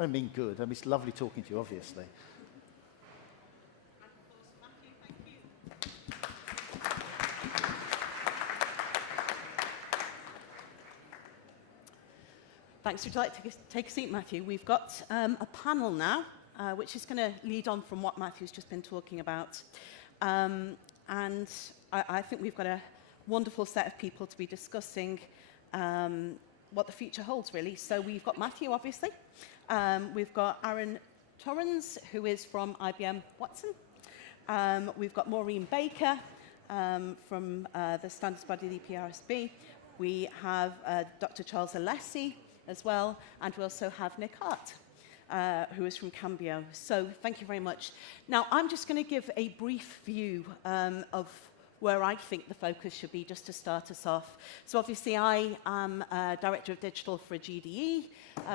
I don't mean good. I mean, it's lovely talking to you, obviously. Thanks. Would you like to take a seat, Matthew? We've got a panel now, which is going to lead on from what Matthew's just been talking about. And I think we've got a wonderful set of people to be discussing what the future holds, really. So we've got Matthew, obviously. We've got Aaron Torrens, who is from IBM Watson. We've got Maureen Baker from the standards body, the EPRSB. We have Dr. Charles Alessi as well, and we also have Nick Hart, who is from Cambio. So thank you very much. Now, I'm just going to give a brief view of where I think the focus should be, just to start us off. So obviously, I am Director of Digital for GDE,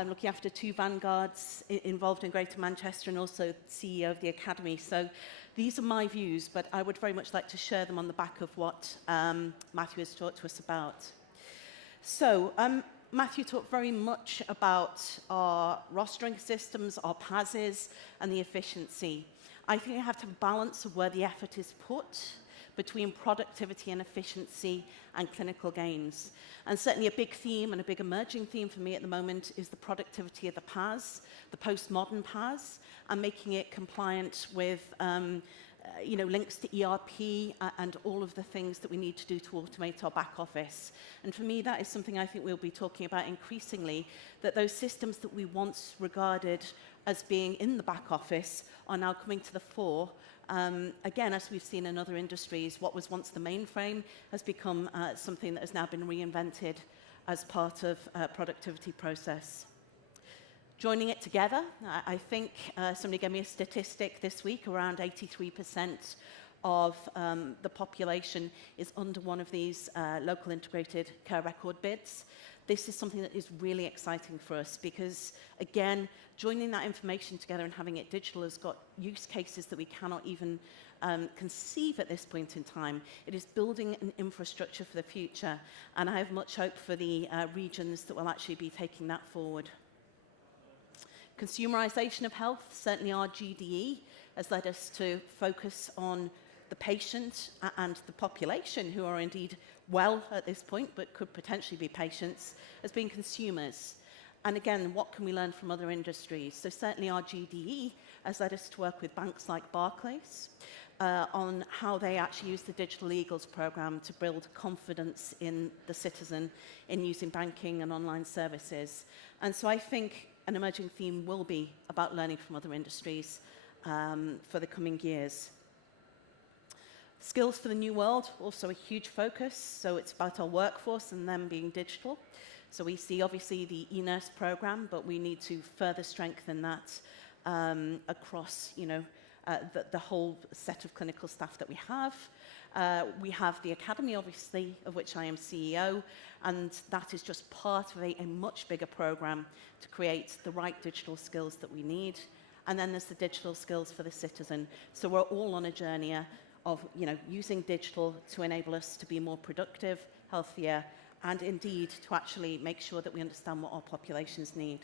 looking after two vanguards involved in Greater Manchester, and also CEO of the Academy. So these are my views, but I would very much like to share them on the back of what Matthew has talked to us about. So Matthew talked very much about our rostering systems, our PASs, and the efficiency. I think you have to have a balance of where the effort is put between productivity and efficiency and clinical gains. And certainly a big theme and a big emerging theme for me at the moment is the productivity of the PAS, the postmodern PAS, and making it compliant with links to ERP and all of the things that we need to do to automate our back office. And for me, that is something I think we'll be talking about increasingly, that those systems that we once regarded as being in the back office are now coming to the fore. Again, as we've seen in other industries, what was once the mainframe has become something that has now been reinvented as part of productivity process. Joining it together, I think somebody gave me a statistic this week, around 83% of the population is under one of these local integrated care record bids. This is something that is really exciting for us because, again, joining that information together and having it digital has got use cases that we cannot even conceive at this point in time. It is building an infrastructure for the future, and I have much hope for the regions that will actually be taking that forward. Consumerization of health, certainly our GDE, has led us to focus on the patient and the population, who are indeed well at this point, but could potentially be patients, as being consumers. And again, what can we learn from other industries? So certainly our GDE has led us to work with banks like Barclays on how they actually use the Digital Eagles program to build confidence in the citizen in using banking and online services. And so I think an emerging theme will be about learning from other industries for the coming years. Skills for the new world, also a huge focus. So it's about our workforce and them being digital. So we see obviously the eNurse program, but we need to further strengthen that across the whole set of clinical staff that we have. We have the Academy, obviously, of which I am CEO, and that is just part of a much bigger program to create the right digital skills that we need. And then there's the digital skills for the citizen. So we're all on a journey of using digital to enable us to be more productive, healthier, and indeed to actually make sure that we understand what our populations need.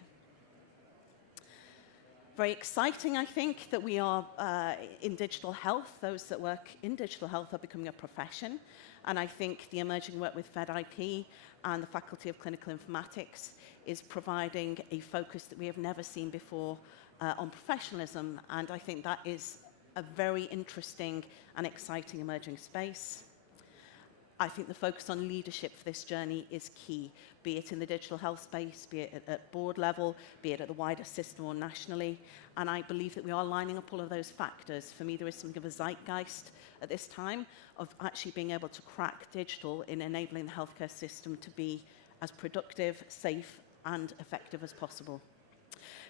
Very exciting, I think, that we are in digital health. Those that work in digital health are becoming a profession. And I think the emerging work with FedIP and the Faculty of Clinical Informatics is providing a focus that we have never seen before on professionalism. And I think that is a very interesting and exciting emerging space. I think the focus on leadership for this journey is key, be it in the digital health space, be it at board level, be it at the wider system or nationally. And I believe that we are lining up all of those factors. For me, there is something of a zeitgeist at this time of actually being able to crack digital in enabling the healthcare system to be as productive, safe, and effective as possible.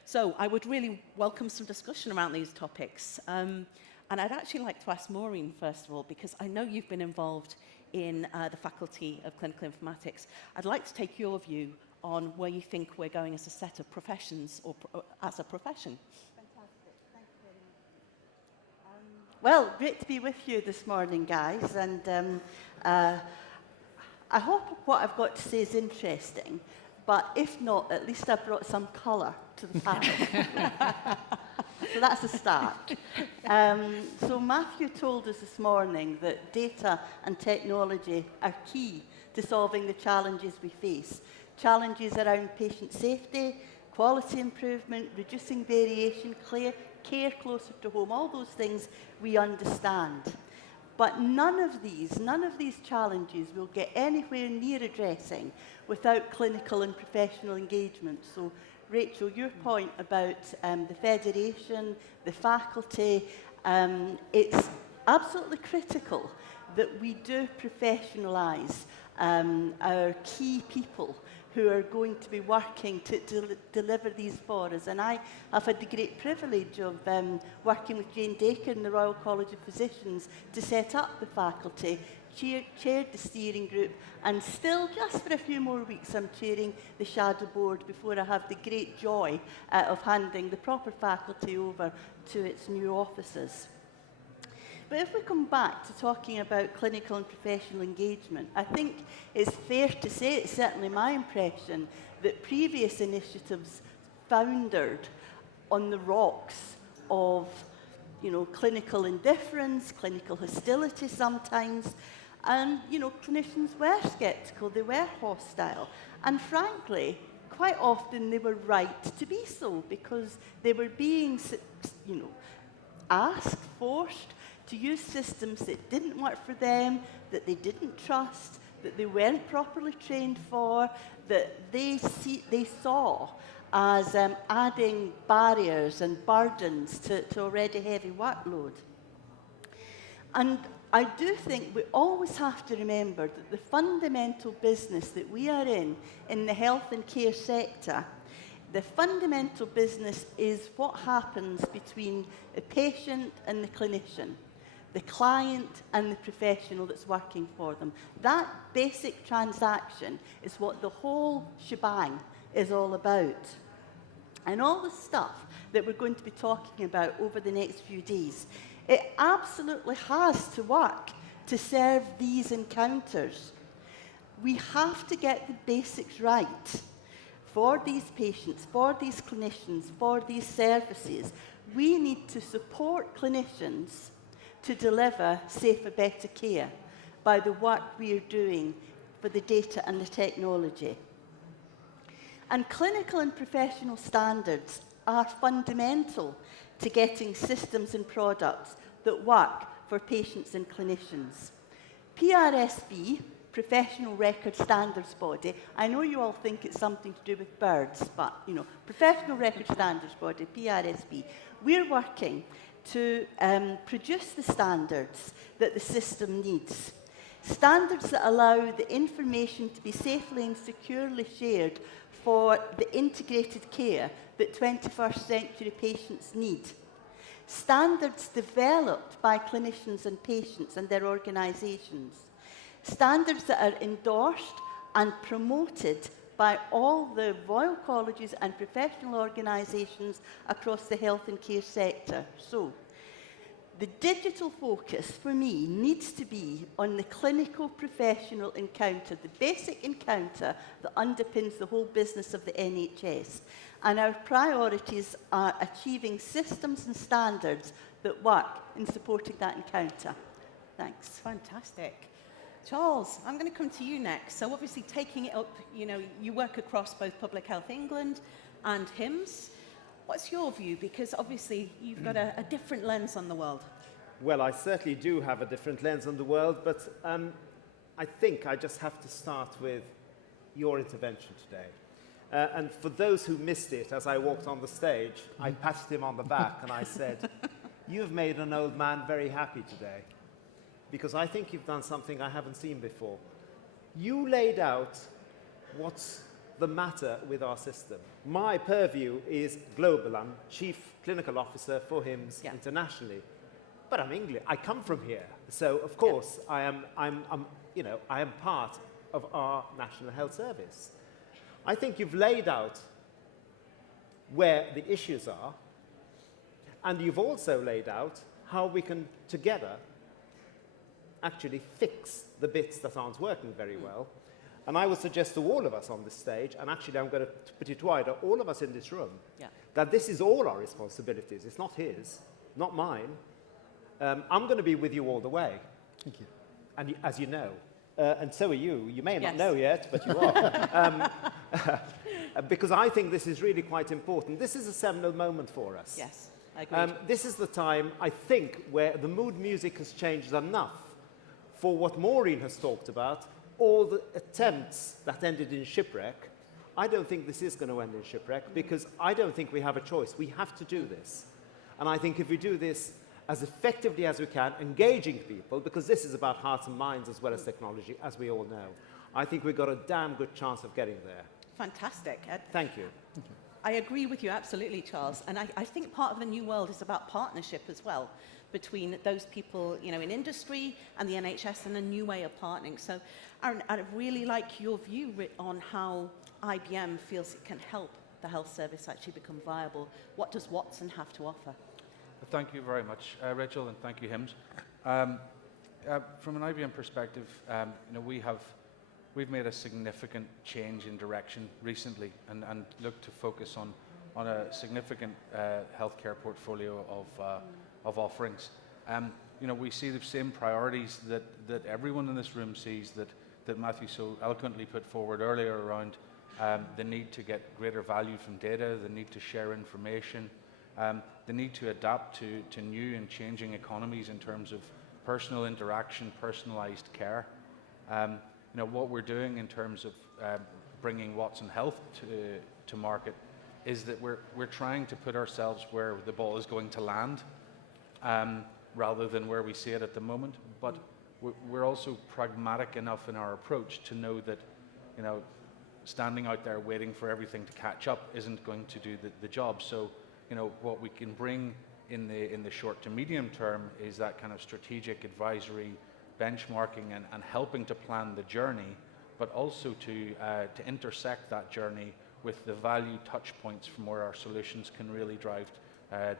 So I would really welcome some discussion around these topics. And I'd actually like to ask Maureen, first of all, because I know you've been involved in the Faculty of Clinical Informatics. I'd like to take your view on where you think we're going as a set of professions or as a profession. Fantastic. Thank you very much. Well, great to be with you this morning, guys. And I hope what I've got to say is interesting. but if not, at least I brought some colour to the panel. So that's a start. So Matthew told us this morning that data and technology are key to solving the challenges we face. Challenges around patient safety, quality improvement, reducing variation, care closer to home, all those things we understand. But none of these challenges will get anywhere near addressing without clinical and professional engagement. So Rachel, your point about the federation, the faculty, it's absolutely critical that we do professionalise our key people who are going to be working to deliver these for us. And I have had the great privilege of working with Jane Dacre in the Royal College of Physicians to set up the faculty, chaired the steering group, and still, just for a few more weeks, I'm chairing the shadow board before I have the great joy of handing the proper faculty over to its new officers. But if we come back to talking about clinical and professional engagement, I think it's fair to say, it's certainly my impression, that previous initiatives foundered on the rocks of, clinical indifference, clinical hostility sometimes, and, clinicians were sceptical, they were hostile. And frankly, quite often they were right to be so, because they were being, asked, forced, to use systems that didn't work for them, that they didn't trust, that they weren't properly trained for, that they saw as adding barriers and burdens to already heavy workload. And I do think we always have to remember that the fundamental business that we are in the health and care sector, the fundamental business is what happens between the patient and the clinician, the client and the professional that's working for them. That basic transaction is what the whole shebang is all about. And all the stuff that we're going to be talking about over the next few days, it absolutely has to work to serve these encounters. We have to get the basics right for these patients, for these clinicians, for these services. We need to support clinicians to deliver safer, better care by the work we are doing for the data and the technology. And clinical and professional standards are fundamental to getting systems and products that work for patients and clinicians. PRSB, Professional Record Standards Body, I know you all think it's something to do with birds, but, Professional Record Standards Body, PRSB, we're working to produce the standards that the system needs. Standards that allow the information to be safely and securely shared for the integrated care that 21st century patients need. Standards developed by clinicians and patients and their organisations. Standards that are endorsed and promoted by all the Royal Colleges and professional organisations across the health and care sector. So, the digital focus for me needs to be on the clinical professional encounter, the basic encounter that underpins the whole business of the NHS. And our priorities are achieving systems and standards that work in supporting that encounter. Thanks. Fantastic. Charles, I'm going to come to you next. So obviously taking it up, you work across both Public Health England and HIMSS. What's your view? Because obviously you've got a different lens on the world. Well, I certainly do have a different lens on the world, but I think I just have to start with your intervention today. And for those who missed it, as I walked on the stage, I patted him on the back and I said, "You've made an old man very happy today, because I think you've done something I haven't seen before. You laid out what's the matter with our system. My purview is global. I'm Chief Clinical Officer for HIMSS internationally. But I'm English. I come from here. So, of course, I am part of our National Health Service. I think you've laid out where the issues are, and you've also laid out how we can, together, actually fix the bits that aren't working very well. And I would suggest to all of us on this stage, and actually I'm going to put it wider, all of us in this room, Yeah. that this is all our responsibilities. It's not his, not mine. I'm going to be with you all the way. Thank you. And as you know, and so are you. You may not Yes. know yet, but you are. Because I think this is really quite important. This is a seminal moment for us. Yes, I agree. This is the time, I think, where the mood music has changed enough for what Maureen has talked about, all the attempts that ended in shipwreck. I don't think this is going to end in shipwreck because I don't think we have a choice. We have to do this. And I think if we do this as effectively as we can, engaging people, because this is about hearts and minds as well as technology, as we all know, I think we've got a damn good chance of getting there. Fantastic. Thank you. I agree with you absolutely, Charles. And I think part of the new world is about partnership as well between those people, you know, in industry and the NHS, and a new way of partnering. So Aaron, I'd really like your view on how IBM feels it can help the health service actually become viable. What does Watson have to offer? Thank you very much, Rachel, and thank you, Hims. From an IBM perspective, you know, we've made a significant change in direction recently, and look to focus on a significant healthcare portfolio of offerings. You know, we see the same priorities that everyone in this room sees, that Matthew so eloquently put forward earlier around the need to get greater value from data, the need to share information, the need to adapt to new and changing economies in terms of personal interaction, personalized care. You know, what we're doing in terms of bringing Watson Health to market is that we're trying to put ourselves where the ball is going to land, rather than where we see it at the moment. But we're also pragmatic enough in our approach to know that, you know, standing out there waiting for everything to catch up isn't going to do the job. So, you know, what we can bring in the short to medium term is that kind of strategic advisory, benchmarking, and helping to plan the journey, but also to intersect that journey with the value touch points from where our solutions can really drive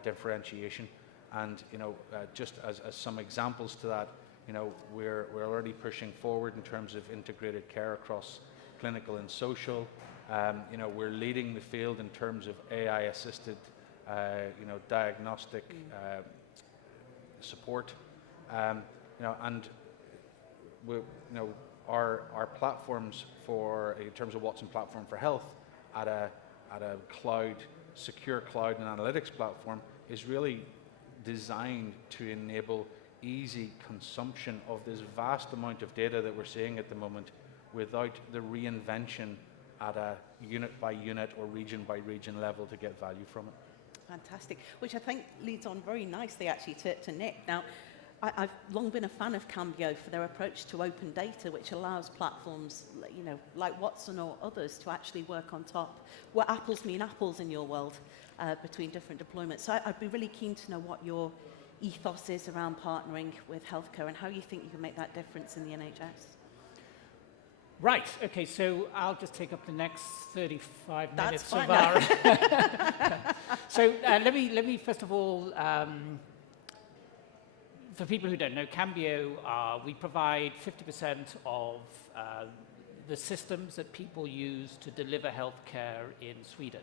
differentiation. And, you know, just as some examples to that, you know, we're already pushing forward in terms of integrated care across clinical and social. You know, we're leading the field in terms of AI-assisted, you know, diagnostic support. You know, and we, you know, our platforms in terms of Watson Platform for Health, at a cloud, secure cloud and analytics platform, is really designed to enable easy consumption of this vast amount of data that we're seeing at the moment without the reinvention at a unit by unit or region by region level to get value from it. Fantastic, which I think leads on very nicely actually to Nick. Now, I've long been a fan of Cambio for their approach to open data, which allows platforms, you know, like Watson or others to actually work on top, where apples mean apples in your world, between different deployments. So I'd be really keen to know what your ethos is around partnering with healthcare and how you think you can make that difference in the NHS. Right, okay, so I'll just take up the next 35 That's minutes fine. of our... So let me first of all, for people who don't know, Cambio, we provide 50% of the systems that people use to deliver healthcare in Sweden.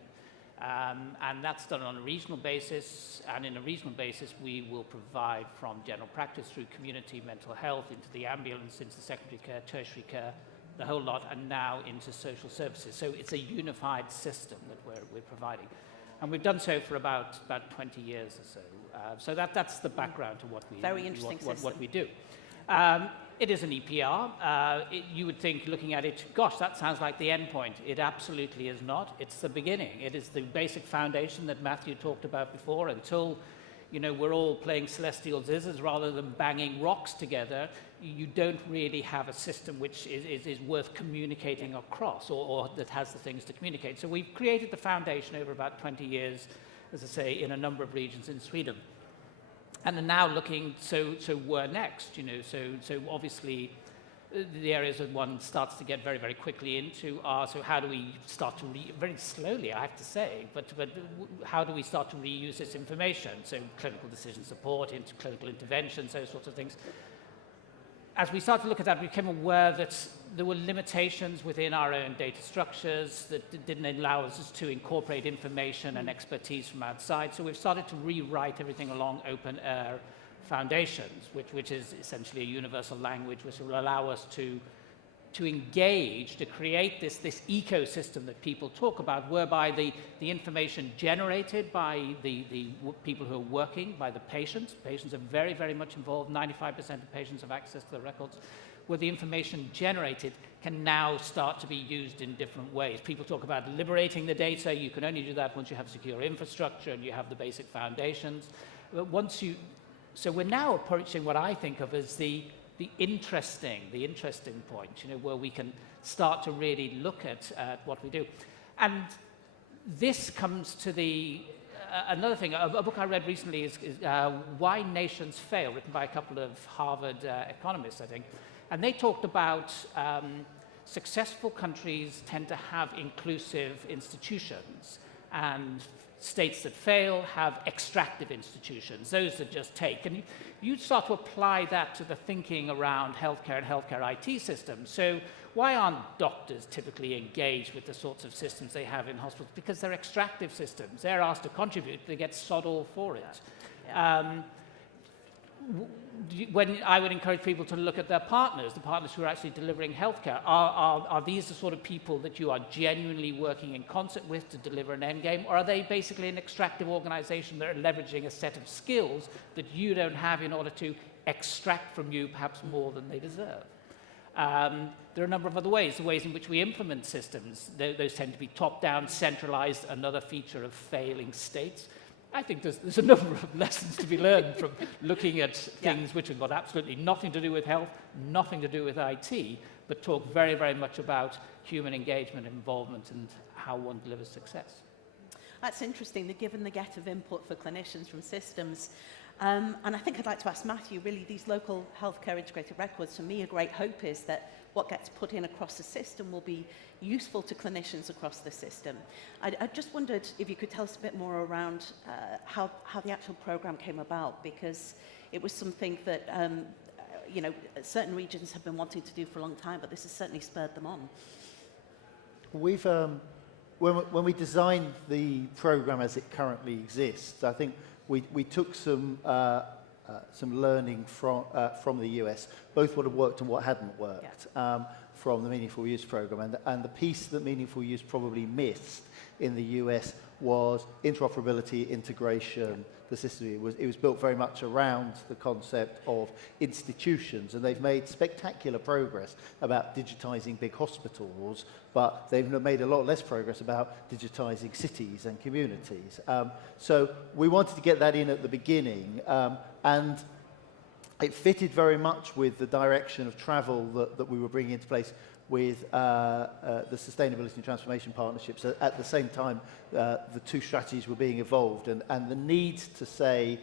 And that's done on a regional basis, and in a regional basis we will provide from general practice through community mental health into the ambulance, into secondary care, tertiary care, the whole lot, and now into social services. So it's a unified system that we're providing. And we've done so for about 20 years or so. So that's the background to what we, Very interesting what we do. It is an EPR. You would think, looking at it, gosh, that sounds like the end point. It absolutely is not. It's the beginning. It is the basic foundation that Matthew talked about before. Until, you know, we're all playing celestial scissors rather than banging rocks together, you don't really have a system which is worth communicating across, or that has the things to communicate. So we've created the foundation over about 20 years, as I say, in a number of regions in Sweden. And are now looking, so where next, you know, so obviously the areas that one starts to get very, very quickly into are, so how do we start to, very slowly I have to say, but how do we start to reuse this information? So clinical decision support, into clinical interventions, those sorts of things. as we started to look at that, we became aware that there were limitations within our own data structures that didn't allow us to incorporate information and expertise from outside. So we've started to rewrite everything along open air foundations, which is essentially a universal language which will allow us to engage, to create this ecosystem that people talk about, whereby the information generated by the people who are working, by the patients are very, very much involved, 95% of patients have access to the records, where the information generated can now start to be used in different ways. People talk about liberating the data. You can only do that once you have secure infrastructure and you have the basic foundations. But so we're now approaching what I think of as the interesting point, where we can start to really look at what we do. And this comes to another thing. A book I read recently is Why Nations Fail, written by a couple of Harvard economists, I think. And they talked about successful countries tend to have inclusive institutions, and states that fail have extractive institutions, those that just take. And you start to apply that to the thinking around healthcare and healthcare IT systems. So why aren't doctors typically engaged with the sorts of systems they have in hospitals? Because they're extractive systems. They're asked to contribute, they get sod all for it. Yeah. When I would encourage people to look at their partners, the partners who are actually delivering healthcare, are these the sort of people that you are genuinely working in concert with to deliver an end game, or are they basically an extractive organization that are leveraging a set of skills that you don't have in order to extract from you perhaps more than they deserve? There are a number of other ways, the ways in which we implement systems. Those tend to be top-down, centralized, another feature of failing states. I think there's a number of lessons to be learned from looking at things which have got absolutely nothing to do with health, nothing to do with IT, but talk very, very much about human engagement and involvement and how one delivers success. That's interesting, the give and the get of input for clinicians from systems. And I think I'd like to ask Matthew, really, these local healthcare integrated records, for me, a great hope is that what gets put in across the system will be useful to clinicians across the system. I just wondered if you could tell us a bit more around how the actual program came about, because it was something that certain regions have been wanting to do for a long time, but this has certainly spurred them on. We've, when we designed the program as it currently exists, I think we took some learning from the US, both what had worked and what hadn't worked, from the Meaningful Use program. And the piece that Meaningful Use probably missed in the US was interoperability, integration. The system, it was built very much around the concept of institutions, and they've made spectacular progress about digitizing big hospitals, but they've made a lot less progress about digitizing cities and communities. So we wanted to get that in at the beginning, and it fitted very much with the direction of travel that we were bringing into place with the Sustainability and Transformation Partnerships. At the same time, the two strategies were being evolved, and the need to say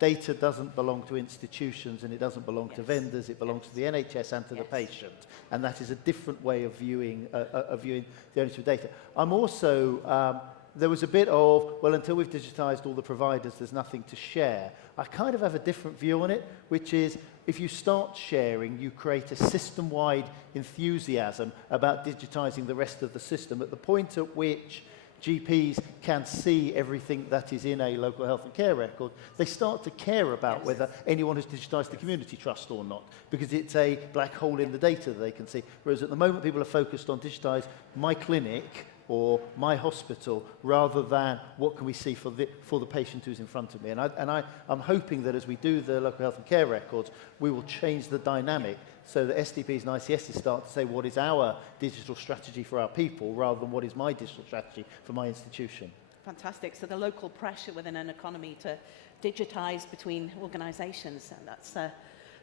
data doesn't belong to institutions and it doesn't belong to vendors, it belongs to the NHS and to the patient. And that is a different way of viewing the ownership of data. I'm also, there was a bit of, well, until we've digitized all the providers, there's nothing to share. I kind of have a different view on it, which is, if you start sharing, you create a system-wide enthusiasm about digitizing the rest of the system. At the point at which GPs can see everything that is in a local health and care record, they start to care about whether anyone has digitized the community trust or not, because it's a black hole in the data that they can see. Whereas at the moment, people are focused on digitize my clinic or my hospital, rather than what can we see for the patient who's in front of me. And I'm hoping that as we do the local health and care records, we will change the dynamic so that STPs and ICSs start to say, what is our digital strategy for our people, rather than what is my digital strategy for my institution. Fantastic. So the local pressure within an economy to digitize between organizations, and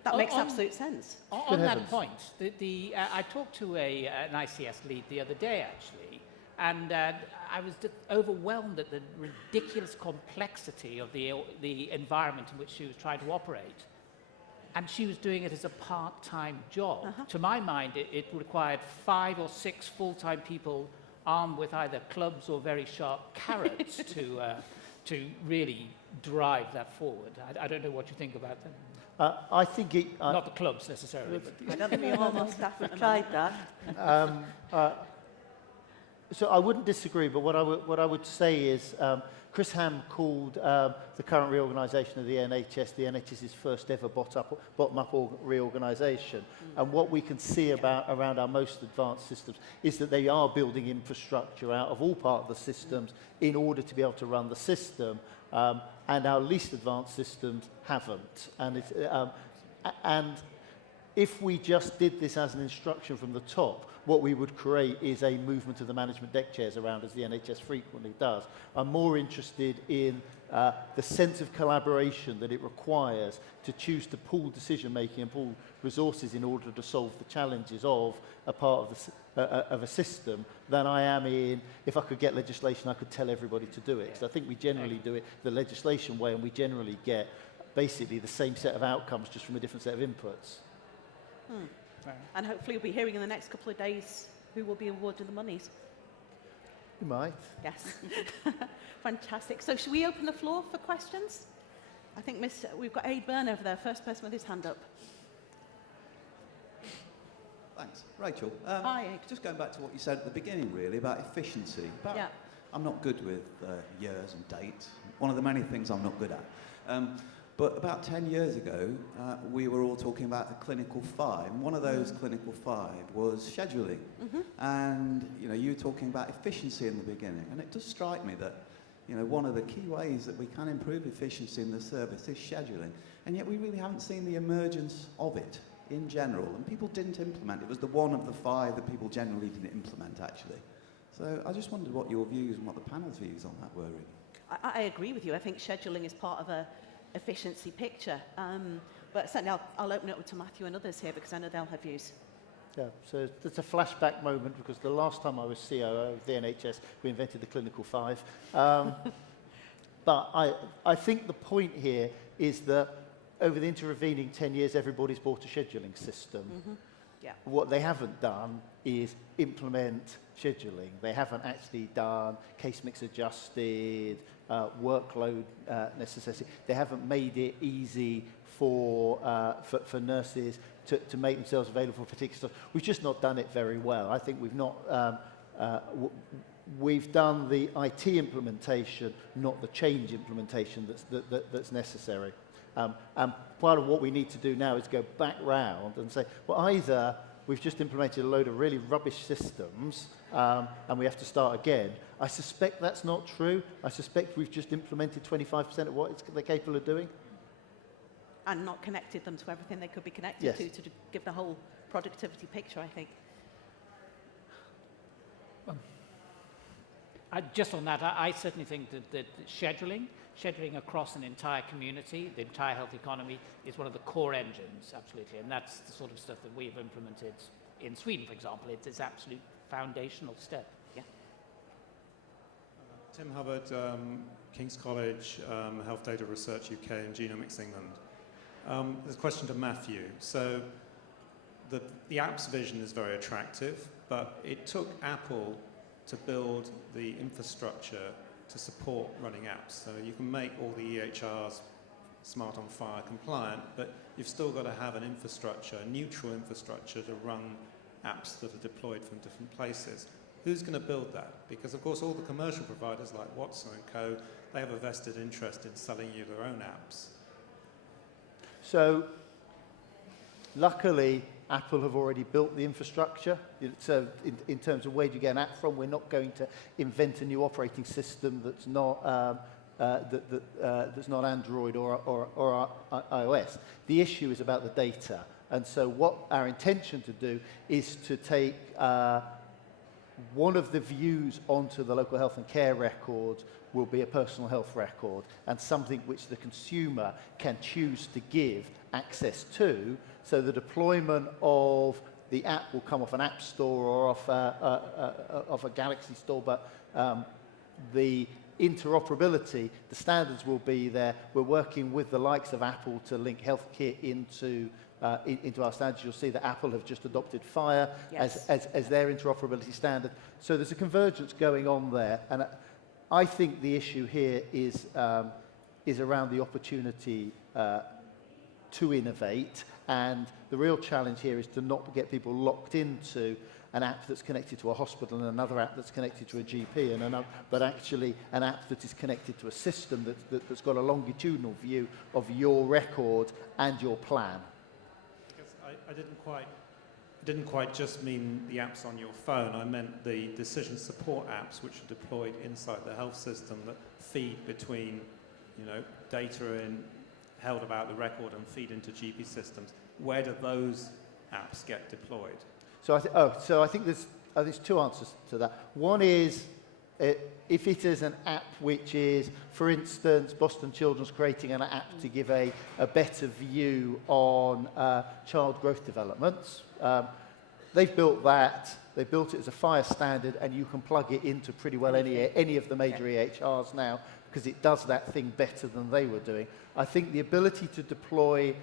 that makes absolute sense. On that point, I talked to an ICS lead the other day, actually, and I was overwhelmed at the ridiculous complexity of the environment in which she was trying to operate. And she was doing it as a part-time job. To my mind, it required 5 or 6 full-time people armed with either clubs or very sharp carrots to really drive that forward. I don't know what you think about that. I think it... Not the clubs necessarily. But I don't think we all want staff at the Tried moment. that. So I wouldn't disagree, but what I would say is Chris Ham called the current reorganisation of the NHS's first ever bottom-up reorganisation. And what we can see around our most advanced systems is that they are building infrastructure out of all part of the systems in order to be able to run the system. And our least advanced systems haven't. And if we just did this as an instruction from the top, what we would create is a movement of the management deck chairs around, as the NHS frequently does. I'm more interested in the sense of collaboration that it requires to choose to pool decision-making and pool resources in order to solve the challenges of a part of a system than I am in, if I could get legislation, I could tell everybody to do it. Because I think we generally do it the legislation way, and we generally get basically the same set of outcomes just from a different set of inputs. And hopefully we'll be hearing in the next couple of days who will be awarded the monies. You might. Yes. Fantastic. So should we open the floor for questions? I think we've got Aid Byrne over there, first person with his hand up. Thanks. Rachel, Hi, Aid. just going back to what you said at the beginning, really, about efficiency. Yeah. I'm not good with years and dates. One of the many things I'm not good at. But about 10 years ago, we were all talking about a clinical 5. And one of those clinical 5 was scheduling. And, you were talking about efficiency in the beginning. And it does strike me that, one of the key ways that we can improve efficiency in the service is scheduling. And yet we really haven't seen the emergence of it in general. And people didn't implement. It was the one of the 5 that people generally didn't implement, actually. So I just wondered what your views and what the panel's views on that were, really. I agree with you. I think scheduling is part of a efficiency picture. But certainly I'll open it up to Matthew and others here because I know they'll have views. Yeah, so it's a flashback moment because the last time I was COO of the NHS, we invented the clinical 5. But I think the point here is that over the intervening 10 years, everybody's bought a scheduling system. Yeah. What they haven't done is implement scheduling. They haven't actually done case mix adjusted, workload necessity. They haven't made it easy for nurses to make themselves available for particular stuff. We've just not done it very well. I think we've not. We've done the IT implementation, not the change implementation that's necessary. And part of what we need to do now is go back round and say, well, either we've just implemented a load of really rubbish systems and we have to start again. I suspect that's not true. I suspect we've just implemented 25% of what they're capable of doing. And not connected them to everything they could be connected Yes. to give the whole productivity picture, I think. Just on that, I certainly think that scheduling across an entire community, the entire health economy, is one of the core engines, absolutely. And that's the sort of stuff that we've implemented in Sweden, for example. It is absolute foundational step. Yeah. Tim Hubbard, King's College, Health Data Research UK and Genomics England. There's a question to Matthew. So the apps vision is very attractive, but it took Apple to build the infrastructure to support running apps. So you can make all the EHRs Smart on Fire compliant, but you've still got to have an infrastructure, a neutral infrastructure to run apps that are deployed from different places. Who's going to build that? Because of course all the commercial providers like Watson and Co, they have a vested interest in selling you their own apps. So luckily, Apple have already built the infrastructure. So in terms of where do you get an app from, we're not going to invent a new operating system that's not that's not Android or iOS. The issue is about the data. And so what our intention to do is to take one of the views onto the local health and care record will be a personal health record and something which the consumer can choose to give access to. So the deployment of the app will come off an app store or off a Galaxy store, but the interoperability, the standards will be there. We're working with the likes of Apple to link HealthKit into our standards. You'll see that Apple have just adopted FHIR Yes. as their interoperability standard. So there's a convergence going on there, and I think the issue here is around the opportunity to innovate, and the real challenge here is to not get people locked into an app that's connected to a hospital and another app that's connected to a GP, and another, but actually an app that is connected to a system that's got a longitudinal view of your record and your plan. Because I didn't quite just mean the apps on your phone. I meant the decision support apps which are deployed inside the health system that feed between, data held about the record and feed into GP systems. Where do those apps get deployed? So I think there's two answers to that. One is, if it is an app which is, for instance, Boston Children's creating an app to give a better view on child growth developments, they've built that. They built it as a FHIR standard, and you can plug it into pretty well any of the major EHRs now, because it does that thing better than they were doing. I think the ability to deploy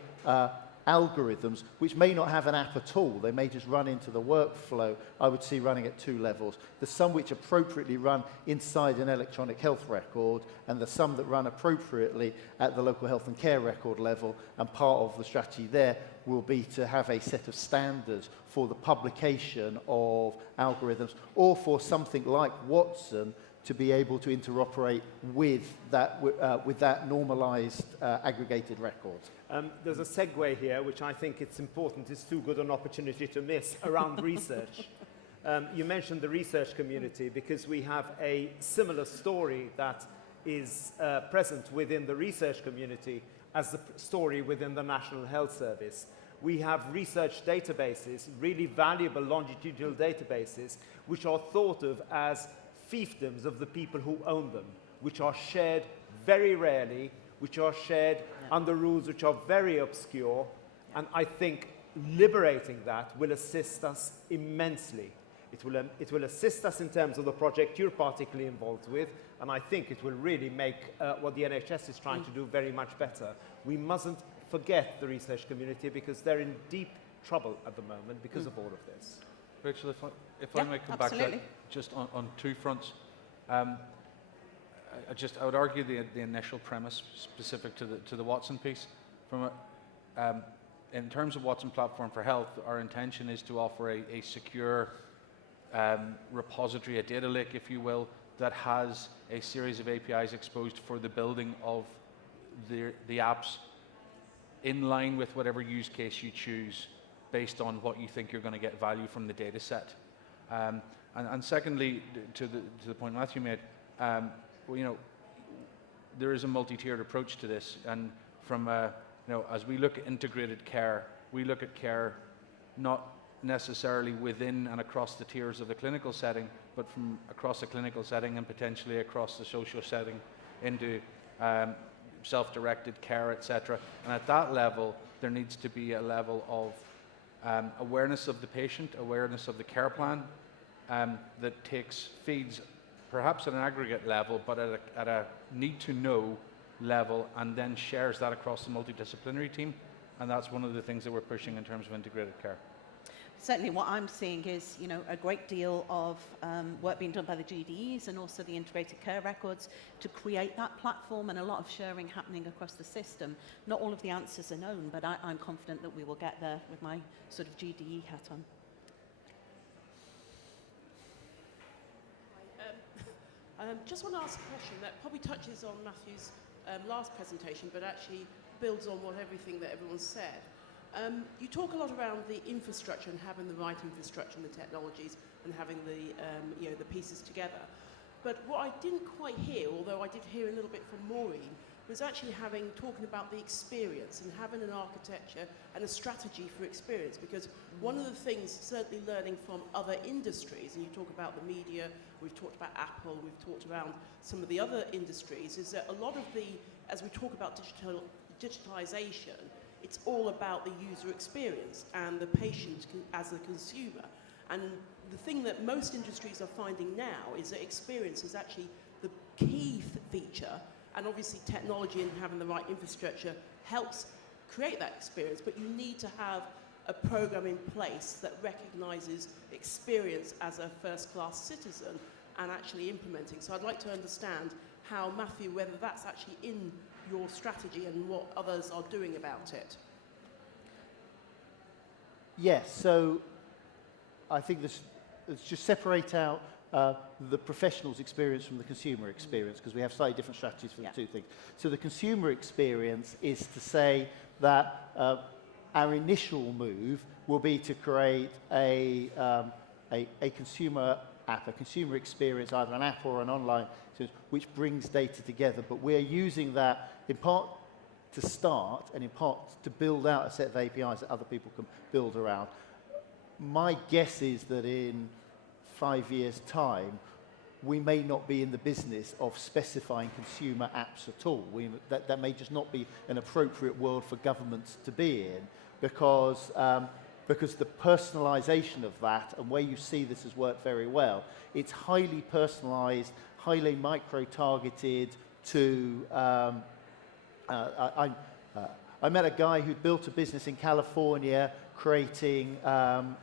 algorithms, which may not have an app at all, they may just run into the workflow, I would see running at two levels. There's some which appropriately run inside an electronic health record, and there's some that run appropriately at the local health and care record level, and part of the strategy there will be to have a set of standards for the publication of algorithms, or for something like Watson to be able to interoperate with that normalized aggregated record. There's a segue here, which I think it's important. It's too good an opportunity to miss around research. You mentioned the research community, because we have a similar story that is present within the research community as the story within the National Health Service. We have research databases, really valuable longitudinal databases, which are thought of as fiefdoms of the people who own them, which are shared very rarely, which are shared under rules which are very obscure, and I think liberating that will assist us immensely. It will assist us in terms of the project you're particularly involved with, and I think it will really make what the NHS is trying to do very much better. We mustn't forget the research community, because they're in deep trouble at the moment because of all of this. Rachel, if I may come back to that, just on two fronts. I would argue the initial premise specific to the Watson piece. In terms of Watson Platform for Health, our intention is to offer a secure repository, a data lake, if you will, that has a series of APIs exposed for the building of the apps in line with whatever use case you choose, based on what you think you're going to get value from the data set. And secondly, to the point Matthew made, there is a multi-tiered approach to this, and from as we look at integrated care, we look at care not necessarily within and across the tiers of the clinical setting, but from across the clinical setting and potentially across the social setting into self-directed care, etc. And at that level, there needs to be a level of awareness of the patient, awareness of the care plan, that feeds perhaps at an aggregate level, but at a need-to-know level, and then shares that across the multidisciplinary team. And that's one of the things that we're pushing in terms of integrated care. Certainly what I'm seeing is, a great deal of work being done by the GDEs and also the integrated care records to create that platform, and a lot of sharing happening across the system. Not all of the answers are known, but I'm confident that we will get there with my sort of GDE hat on. Just want to ask a question that probably touches on Matthew's last presentation, but actually builds on everything that everyone's said. You talk a lot around the infrastructure and having the right infrastructure and the technologies and having the pieces together. But what I didn't quite hear, although I did hear a little bit from Maureen, was actually talking about the experience and having an architecture and a strategy for experience. Because one of the things, certainly learning from other industries, and you talk about the media, we've talked about Apple, we've talked around some of the other industries, is that a lot of as we talk about digitalization, it's all about the user experience and the patient as a consumer. And the thing that most industries are finding now is that experience is actually the key feature, and obviously technology and having the right infrastructure helps create that experience, but you need to have a program in place that recognizes experience as a first-class citizen and actually implementing. So I'd like to understand how, Matthew, whether that's actually in your strategy and what others are doing about it. Yes, so I think let's just separate out the professional's experience from the consumer experience, because we have slightly different strategies for the two things. So the consumer experience is to say that our initial move will be to create a consumer app, a consumer experience, either an app or an online experience, which brings data together. But we're using that in part to start and in part to build out a set of APIs that other people can build around. My guess is that in 5 years' time, we may not be in the business of specifying consumer apps at all. That may just not be an appropriate world for governments to be in, because the personalization of that, and where you see this has worked very well, it's highly personalized, highly micro-targeted to... I met a guy who built a business in California creating an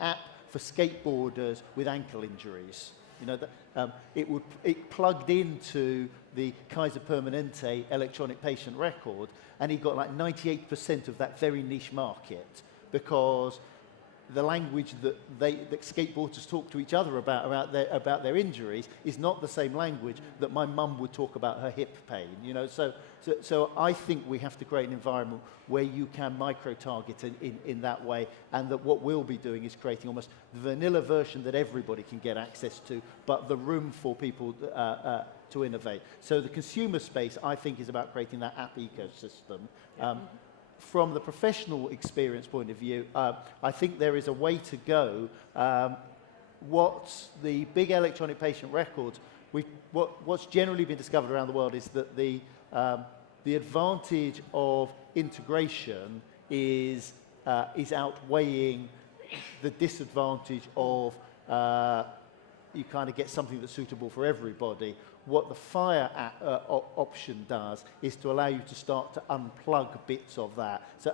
app for skateboarders with ankle injuries. You know, it plugged into the Kaiser Permanente electronic patient record, and he got like 98% of that very niche market, because the language that skateboarders talk to each other about their injuries is not the same language that my mum would talk about her hip pain. You know, so I think we have to create an environment where you can micro-target in that way, and that what we'll be doing is creating almost the vanilla version that everybody can get access to, but the room for people to innovate. So the consumer space, I think, is about creating that app ecosystem. From the professional experience point of view, I think there is a way to go. What's the big electronic patient records, what's generally been discovered around the world is that the advantage of integration is outweighing the disadvantage of you kind of get something that's suitable for everybody. What the FHIR option does is to allow you to start to unplug bits of that. So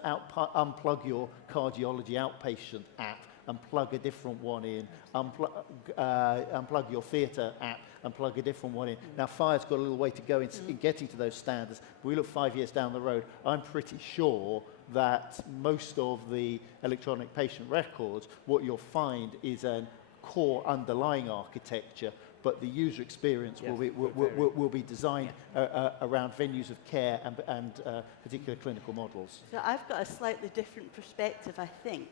unplug your cardiology outpatient app and plug a different one in. Unplug your theatre app and plug a different one in. Now, FHIR's got a little way to go in getting to those standards. We look 5 years down the road, I'm pretty sure that most of the electronic patient records, what you'll find is a core underlying architecture, but the user experience will be designed around venues of care and particular clinical models. So I've got a slightly different perspective, I think.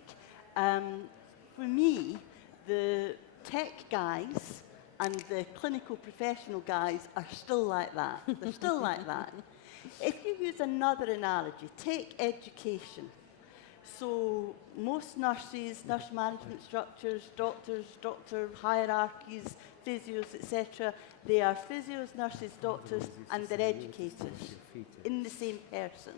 For me, the tech guys and the clinical professional guys are still like that. They're still like that. If you use another analogy, take education. So most nurses, nurse management structures, doctors, doctor hierarchies, physios, etc., they are physios, nurses, doctors, and they're educators in the same person.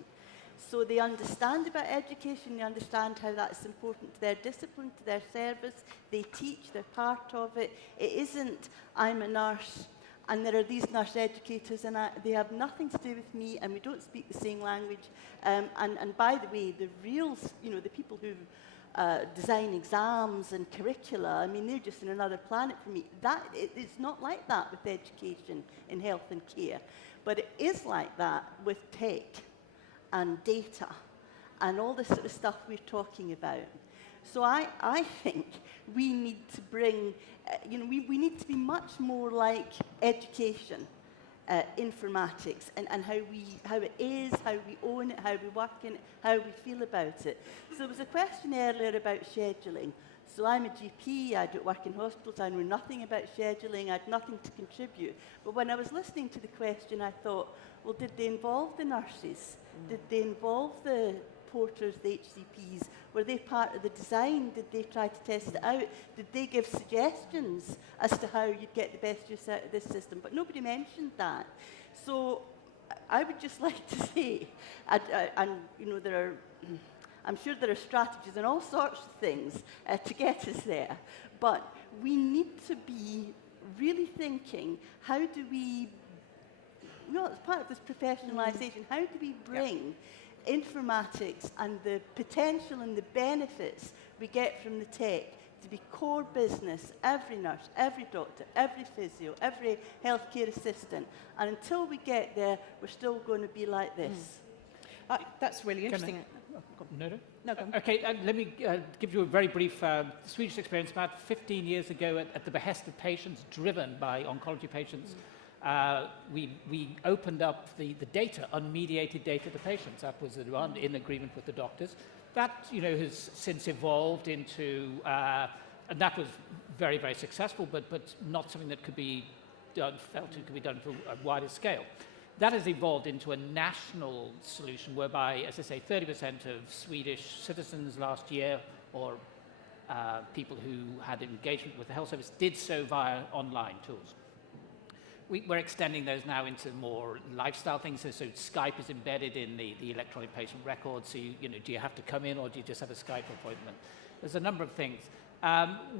So they understand about education, they understand how that's important to their discipline, to their service, they teach, they're part of it. It isn't, I'm a nurse, and there are these nurse educators, and they have nothing to do with me, and we don't speak the same language. And by the way, the real, the people who design exams and curricula, I mean, they're just in another planet for me. It's not like that with education in health and care, but it is like that with tech and data and all this sort of stuff we're talking about. So I think we need to bring, we need to be much more like education, informatics, and how it is, how we own it, how we work in it, how we feel about it. So there was a question earlier about scheduling. So I'm a GP, I don't work in hospitals, I know nothing about scheduling, I had nothing to contribute. But when I was listening to the question, I thought, well, did they involve the nurses? Did they involve the porters, the HCPs? Were they part of the design? Did they try to test it out? Did they give suggestions as to how you'd get the best use out of this system? But nobody mentioned that. So I would just like to say, I'm sure there are strategies and all sorts of things to get us there, but we need to be really thinking, how do we, as part of this professionalisation, how do we bring informatics and the potential and the benefits we get from the tech to be core business, every nurse, every doctor, every physio, every healthcare assistant. And until we get there, we're still going to be like this. That's really interesting. go on. No. No, go on. Okay, let me give you a very brief Swedish experience. About 15 years ago, at the behest of patients, driven by oncology patients, we opened up the data, unmediated data to patients. That was in agreement with the doctors. That, has since evolved into, and that was very, very successful, but not something that could be done, felt it could be done to a wider scale. That has evolved into a national solution whereby, as I say, 30% of Swedish citizens last year, or people who had engagement with the health service, did so via online tools. We're extending those now into more lifestyle things. So Skype is embedded in the electronic patient record. So, do you have to come in or do you just have a Skype appointment? There's a number of things.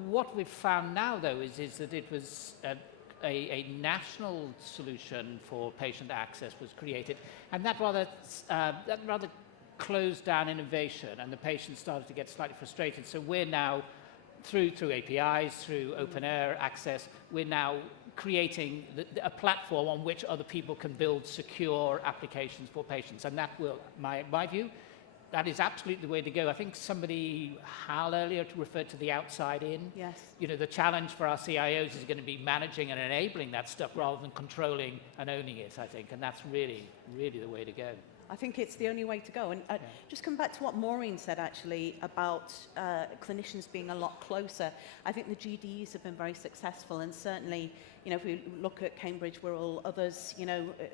What we've found now, though, is that it was a national solution for patient access was created, and that rather closed down innovation, and the patients started to get slightly frustrated. So we're now, through APIs, through open air access, we're now creating a platform on which other people can build secure applications for patients, and that will, my view, that is absolutely the way to go. I think somebody, Hal earlier, referred to the outside in. Yes. The challenge for our CIOs is going to be managing and enabling that stuff rather than controlling and owning it, I think. And that's really, really the way to go. I think it's the only way to go. And just come back to what Maureen said, actually, about clinicians being a lot closer. I think the GDEs have been very successful. And certainly, if we look at Cambridge Wirral, others,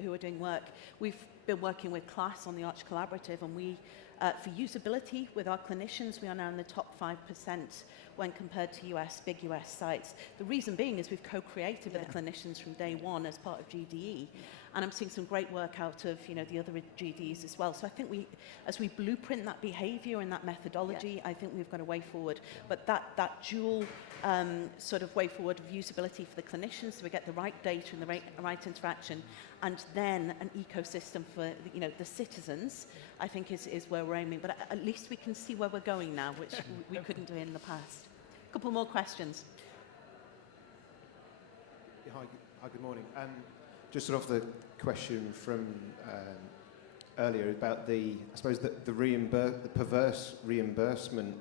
who are doing work, we've been working with CLAS on the Arch Collaborative, and we, for usability with our clinicians, we are now in the top 5% when compared to big US sites. The reason being is we've co-created with the clinicians from day one as part of GDE. And I'm seeing some great work out of, the other GDEs as well. So I think as we blueprint that behavior and that methodology, I think we've got a way forward. But that dual sort of way forward of usability for the clinicians, so we get the right data and the right interaction, and then an ecosystem for, the citizens, I think is where we're aiming. But at least we can see where we're going now, which we couldn't do in the past. A couple more questions. Hi, good morning. Just sort of the question from earlier about the perverse reimbursement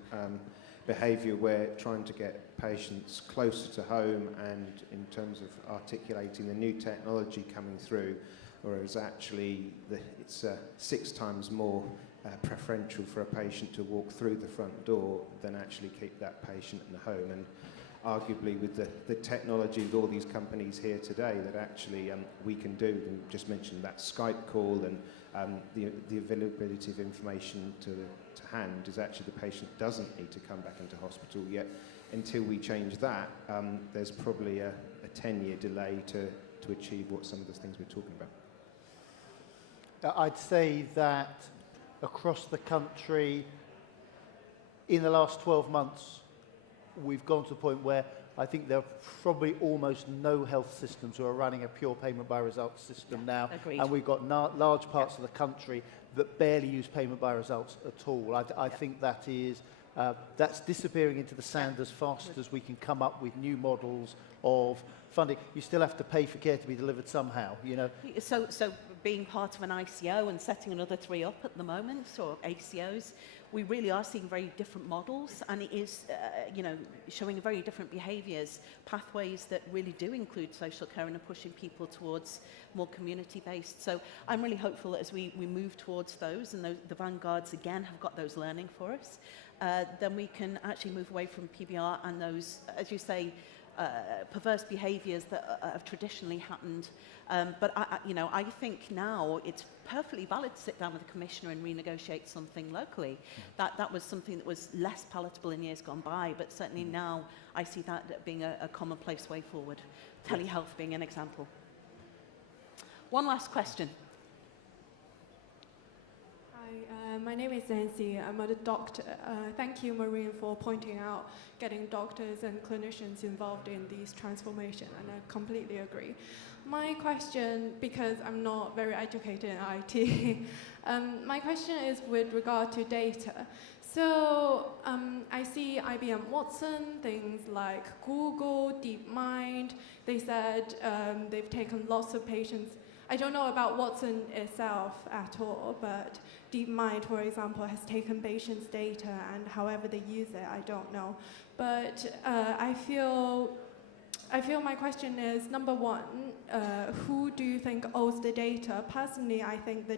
behaviour where trying to get patients closer to home, and in terms of articulating the new technology coming through, whereas actually it's 6 times more preferential for a patient to walk through the front door than actually keep that patient in the home. And arguably with the technology with all these companies here today that actually we can do, and just mentioned that Skype call and the availability of information to hand is actually the patient doesn't need to come back into hospital yet. Until we change that, there's probably a 10-year delay to achieve what some of the things we're talking about. I'd say that across the country, in the last 12 months, we've gone to the point where I think there are probably almost no health systems who are running a pure payment by results system now. Agreed. And we've got large parts of the country that barely use payment by results at all. I think that is that's disappearing into the sand as fast as we can come up with new models of funding. You still have to pay for care to be delivered somehow, So being part of an ICO and setting another 3 up at the moment, or ACOs, we really are seeing very different models, and it is, showing very different behaviours, pathways that really do include social care and are pushing people towards more community-based. So I'm really hopeful that as we move towards those, and the vanguards again have got those learning for us, then we can actually move away from PBR and those, as you say, perverse behaviours that have traditionally happened. But I think now it's perfectly valid to sit down with the commissioner and renegotiate something locally. That was something that was less palatable in years gone by, but certainly now I see that being a commonplace way forward. Telehealth being an example. One last question. Hi, my name is Nancy. I'm a doctor. Thank you, Maureen, for pointing out getting doctors and clinicians involved in these transformation, and I completely agree. My question, because I'm not very educated in IT, my question is with regard to data. So I see IBM Watson, things like Google, DeepMind. They said they've taken lots of patients' I don't know about Watson itself at all, but DeepMind, for example, has taken patients' data, and however they use it, I don't know. But I feel my question is, number one, who do you think owes the data? Personally, I think the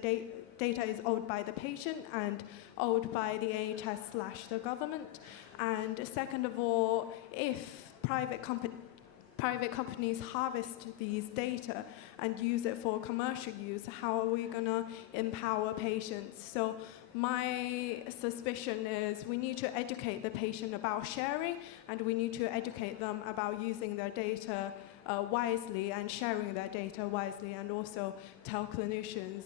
data is owed by the patient and owed by the NHS/the government. And second of all, if private companies harvest these data and use it for commercial use, how are we going to empower patients? So my suspicion is we need to educate the patient about sharing, and we need to educate them about using their data wisely and sharing their data wisely, and also tell clinicians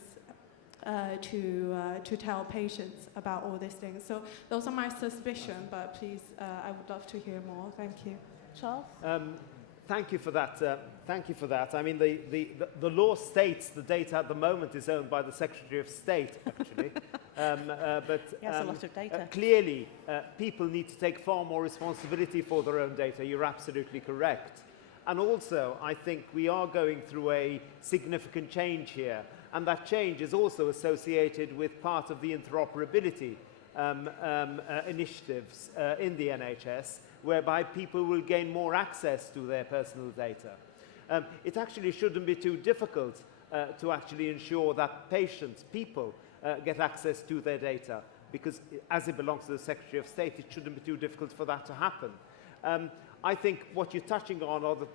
to tell patients about all these things. So those are my suspicions, but please, I would love to hear more. Thank you. Charles? Thank you for that. Thank you for that. I mean, the law states the data at the moment is owned by the Secretary of State, actually. But Yes, a lot of data. Clearly, people need to take far more responsibility for their own data. You're absolutely correct. And also, I think we are going through a significant change here. And that change is also associated with part of the interoperability initiatives in the NHS, whereby people will gain more access to their personal data. It actually shouldn't be too difficult to actually ensure that people get access to their data, because as it belongs to the Secretary of State, it shouldn't be too difficult for that to happen. I think what you're touching on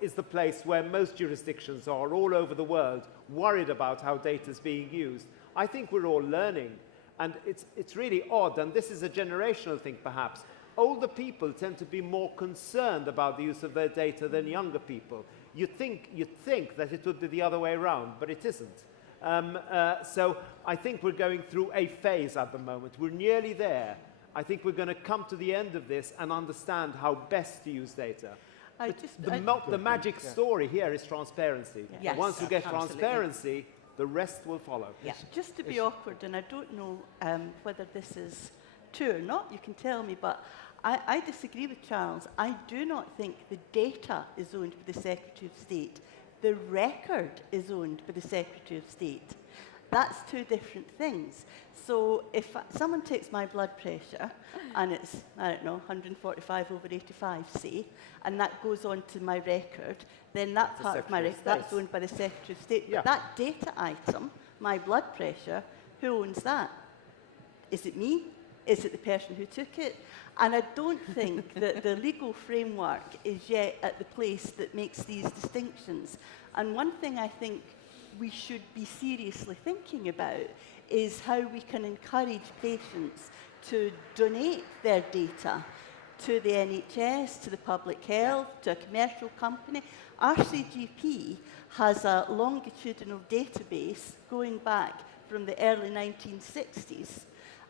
is the place where most jurisdictions are all over the world worried about how data is being used. I think we're all learning, and it's really odd, and this is a generational thing perhaps. Older people tend to be more concerned about the use of their data than younger people. You'd think that it would be the other way around, but it isn't. So I think we're going through a phase at the moment. We're nearly there. I think we're going to come to the end of this and understand how best to use data. The magic story here is transparency. Yes, once you get absolutely. transparency, the rest will follow. Yeah. Just to be awkward, and I don't know whether this is true or not, you can tell me, but I disagree with Charles. I do not think the data is owned by the Secretary of State. The record is owned by the Secretary of State. That's two different things. So if someone takes my blood pressure and it's, I don't know, 145/85, say, and that goes on to my record, then that part of my record, that's owned by the Secretary of State. Yeah. But that data item, my blood pressure, who owns that? Is it me? Is it the person who took it? And I don't think that the legal framework is yet at the place that makes these distinctions. And one thing I think we should be seriously thinking about is how we can encourage patients to donate their data to the NHS, to the public health, to a commercial company. RCGP has a longitudinal database going back from the early 1960s.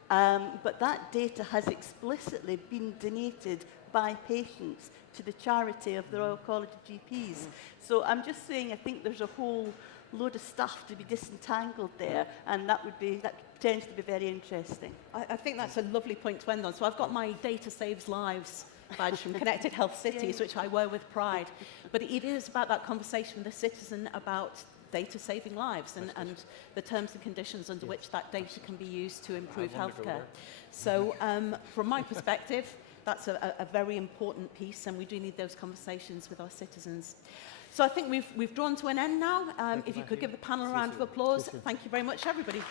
But that data has explicitly been donated by patients to the charity of the Royal College of GPs. So I'm just saying, I think there's a whole load of stuff to be disentangled there, and that tends to be very interesting. I think that's a lovely point to end on. So I've got my Data Saves Lives badge from Connected Health Cities, which I wear with pride. But it is about that conversation with the citizen about data saving lives and the terms and conditions under which that data can be used to improve healthcare. So from my perspective, that's a very important piece, and we do need those conversations with our citizens. So I think we've drawn to an end now. If you could give the panel a round of applause. Thank you very much, everybody.